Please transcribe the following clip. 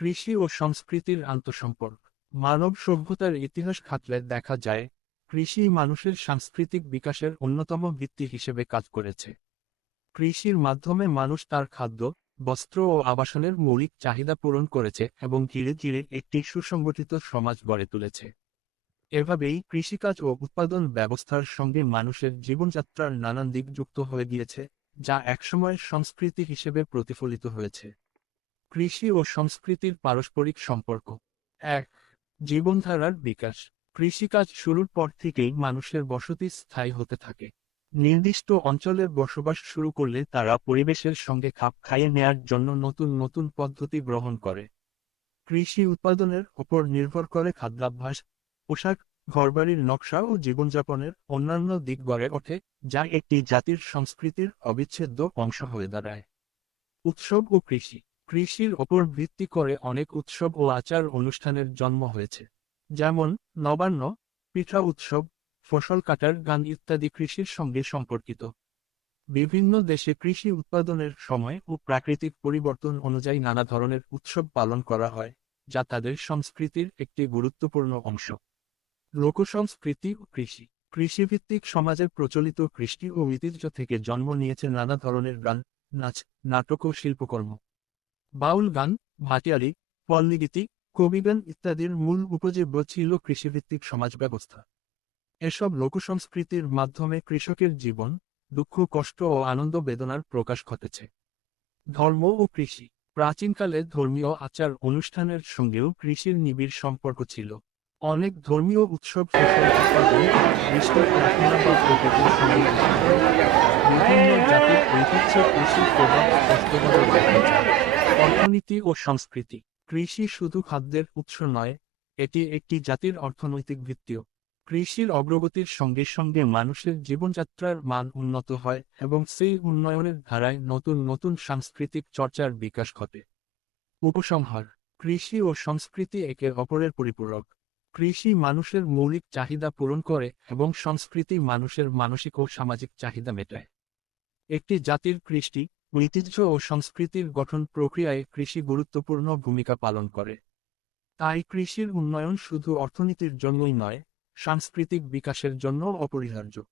কৃষি ও সংস্কৃতির আন্তঃসম্পর্ক। মানব সভ্যতার ইতিহাস ঘাঁটলে দেখা যায়, কৃষি মানুষের সাংস্কৃতিক বিকাশের অন্যতম ভিত্তি হিসেবে কাজ করেছে। কৃষির মাধ্যমে মানুষ তার খাদ্য, বস্ত্র ও আবাসনের মৌলিক চাহিদা পূরণ করেছে এবং ধীরে ধীরে একটি সুসংগঠিত সমাজ গড়ে তুলেছে। এভাবেই কৃষিকাজ ও উৎপাদন ব্যবস্থার সঙ্গে মানুষের জীবনযাত্রার নানান দিক যুক্ত হয়ে গিয়েছে, যা একসময় সংস্কৃতি হিসেবে প্রতিফলিত হয়েছে। কৃষি ও সংস্কৃতির পারস্পরিক সম্পর্ক। ১. জীবনধারার বিকাশ। কৃষিকাজ শুরুর পর থেকেই মানুষের বসতি স্থায়ী হতে থাকে। নির্দিষ্ট অঞ্চলে বসবাস শুরু করলে তারা পরিবেশের সঙ্গে খাপ খাইয়ে নেয়ার জন্য নতুন নতুন পদ্ধতি গ্রহণ করে। কৃষি উৎপাদনের ওপর নির্ভর করে খাদ্যাভ্যাস, পোশাক, ঘরবাড়ির নকশা ও জীবনযাপনের অন্যান্য দিক গড়ে ওঠে, যা একটি জাতির সংস্কৃতির অবিচ্ছেদ্য অংশ হয়ে দাঁড়ায়। উৎসব ও কৃষি। কৃষির ওপর ভিত্তি করে অনেক উৎসব ও আচার অনুষ্ঠানের জন্ম হয়েছে। যেমন নবান্ন, পিঠা উৎসব, ফসল কাটার গান ইত্যাদি কৃষির সঙ্গে সম্পর্কিত। বিভিন্ন দেশে কৃষি উৎপাদনের সময় ও প্রাকৃতিক পরিবর্তন অনুযায়ী নানা ধরনের উৎসব পালন করা হয়, যা তাদের সংস্কৃতির একটি গুরুত্বপূর্ণ অংশ। লোকসংস্কৃতি ও কৃষি। কৃষিভিত্তিক সমাজের প্রচলিত কৃষ্টি ও ঐতিহ্য থেকে জন্ম নিয়েছে নানা ধরনের গান, নাচ, নাটক ও শিল্পকর্ম। বাউল গান, ভাটিয়ালি, পল্লীগীতি, কবিগান ইত্যাদির মূল উপজীব্য ছিল কৃষিভিত্তিক সমাজ ব্যবস্থা। এসব লোকসংস্কৃতির মাধ্যমে কৃষকের জীবন, দুঃখ, কষ্ট ও আনন্দ বেদনার প্রকাশ ঘটেছে। ধর্ম ও কৃষি। প্রাচীনকালে ধর্মীয় আচার অনুষ্ঠানের সঙ্গেও কৃষির নিবিড় সম্পর্ক ছিল। অনেক ধর্মীয় উৎসব ফসল উৎপাদন, বৃষ্টির প্রার্থনা বা প্রকৃতির সঙ্গে যুক্ত। বিভিন্ন জাতির ঐতিহ্যে কৃষির প্রভাব স্পষ্টভাবে দেখা যায়। অর্থনীতি ও সংস্কৃতি। কৃষি শুধু খাদ্যের উৎস নয়, এটি একটি জাতির অর্থনৈতিক ভিত্তিও। কৃষির অগ্রগতির সঙ্গে সঙ্গে মানুষের জীবনযাত্রার মান উন্নত হয় এবং সেই উন্নয়নের ধারায় নতুন নতুন সাংস্কৃতিক চর্চার বিকাশ ঘটে। উপসংহার। কৃষি ও সংস্কৃতি একে অপরের পরিপূরক। কৃষি মানুষের মৌলিক চাহিদা পূরণ করে এবং সংস্কৃতি মানুষের মানসিক ও সামাজিক চাহিদা মেটায়। একটি জাতির কৃষ্টি, ঐতিহ্য ও সংস্কৃতির গঠন প্রক্রিয়ায় কৃষি গুরুত্বপূর্ণ ভূমিকা পালন করে। তাই কৃষির উন্নয়ন শুধু অর্থনীতির জন্যই নয়, সাংস্কৃতিক বিকাশের জন্য অপরিহার্য।